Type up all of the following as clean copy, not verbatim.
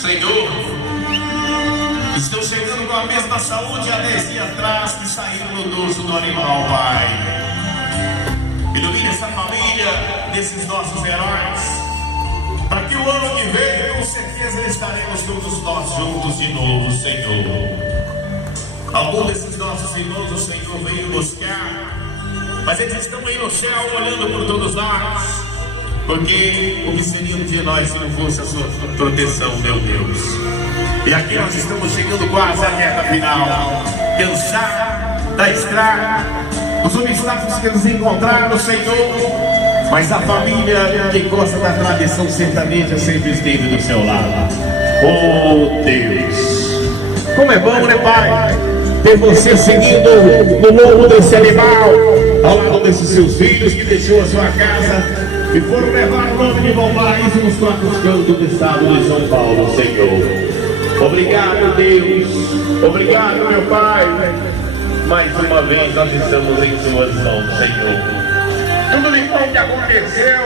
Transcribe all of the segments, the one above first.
Senhor, estão chegando com a mesma saúde e anesia atrás que saíram no dorso do animal, Pai. Ilumine essa família desses nossos heróis, para que o ano que vem, com certeza, estaremos todos nós juntos de novo, Senhor. Algum desses nossos irmãos, o Senhor veio buscar, mas eles estão aí no céu olhando por todos nós. Porque o que seria de nós se não fosse a sua proteção, meu Deus? E aqui nós estamos chegando quase à reta final. Cansado da estrada, os obstáculos que nos encontraram, Senhor. Mas a família que gosta da tradição sertaneja sempre esteve do seu lado. Oh Deus! Como é bom, né, Pai? Ter você seguindo no lombo desse animal, ao lado desses seus filhos que deixou a sua casa e foram levar o nome de Valparaíso nos quatro cantos do estado de São Paulo, Senhor. Obrigado, Deus. Obrigado, meu Pai. Mais uma vez nós estamos em suas mãos, Senhor. Tudo de bom que aconteceu,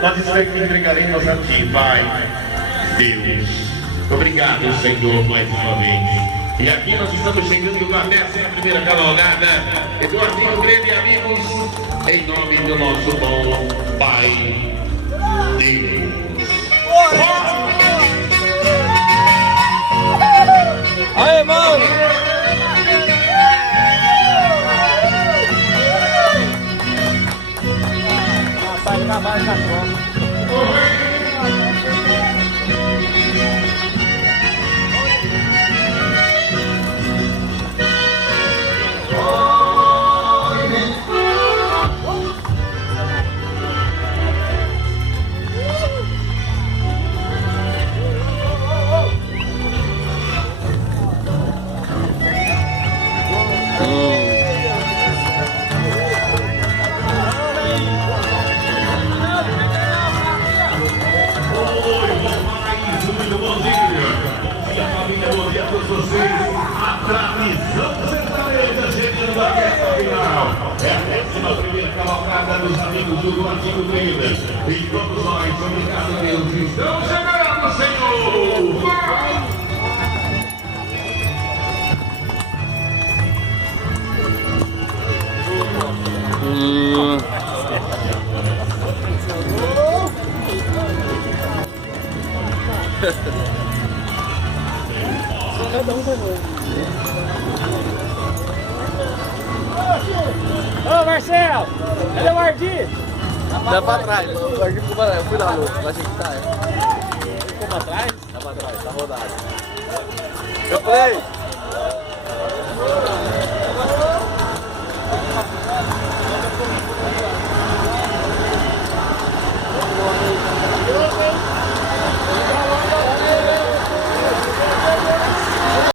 nós entregaremos a Ti, Pai. Deus. Obrigado, Senhor, mais uma vez. E aqui nós estamos chegando com a 11ª cavalgada. Eduardinho, grande amigos, em nome do nosso bom Pai Deus. Aí, irmão! Sai do cavalo da tropa. Primeira cavalgada dos amigos do Eduardinho Pereira. E todos nós, obrigado a Deus, estamos chegando, Senhor! Cada um vai novo. Ô Marcelo, cadê o Ardi? Dá pra trás, o Ardi ficou pra trás, eu fui lá, vai ter que estar. Ficou pra trás? Tá pra trás, tá rodado. Eu falei!